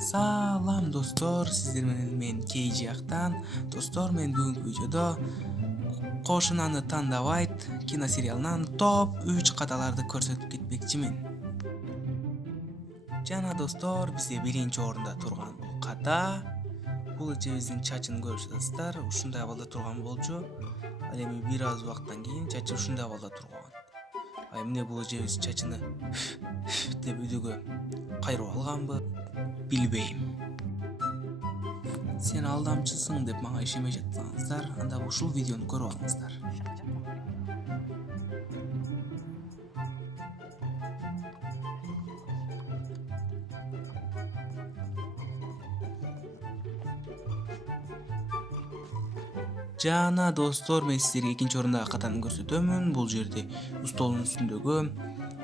Салам достор, сиздер менен мен Кей жактан. Достор, мен бүгүнкү видеодо Кошунаны тандабайт киносериалынан топ 3 каталарды көрсөтүп кетмекчимин. Жана достор, бизде биринчи орунда турган бул ката. Бул эжебиздин чачын көрүп жатасыздар. Ушундай абалда турган болчу. Ал эми бир аз убакыттан кийин чачы ушундай абалда турган. А эмне бул эжебиз чачыны деп үйдөгө кайрып алганбы? Билбейм. Сен алдамчысың деп мага ишенбей жатсаңыздар, анда ушул видеону көрүп алыңыздар. Жана достор, мен сиздерге экинчи орундагы катаны көрсөтөмүн. Бул жерде столдун үстүндөгү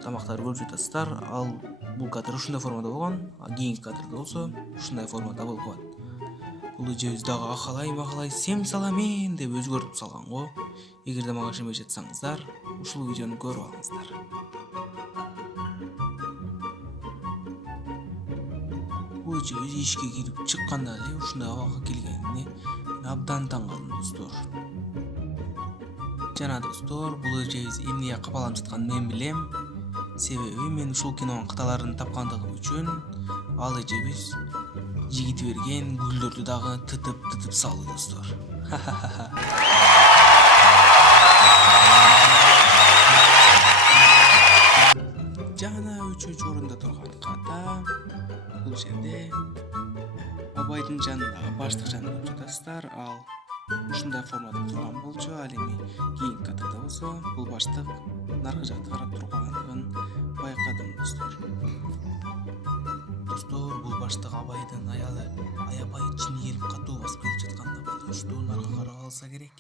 тамактарды көрүп жатасыздар. Ал бул кадр ушундай формада болгон, кийинки кадрда болсо ушундай формада болуп калат. Бул эжебиз дагы ахалай сем саламен деп өзгөртүп салган го. Эгерде мага ишенбей жатсаңыздар, ушул видеону көрүп алыңыздар. Бул эжебиз ишке кирип чыкканда эле ушундай абалга келгенине абдан таң калдым достор. Жана достор, бул эжебиз эмнеге капаланып жатканын мен билем. Себеби мен ушул кинонун каталарын тапкандыгым үчүн ал эжебиз жигити берген гүлдөрдү дагы тытып салды достор. Жана үчүнчү орунда турган ката бул жерде Абайдын жанындагы баштык жанын көрүп жатасыздар. Ал ушундай формада турган болчу. Ал эми кийинки кадрда болсо бул баштык наркы жакты карап тургандыгын байкадым достор. Достор, бул баштык Абайдын аялы аябай чини келип катуу басып келип жатканда болушту. Наркы карап алса керек.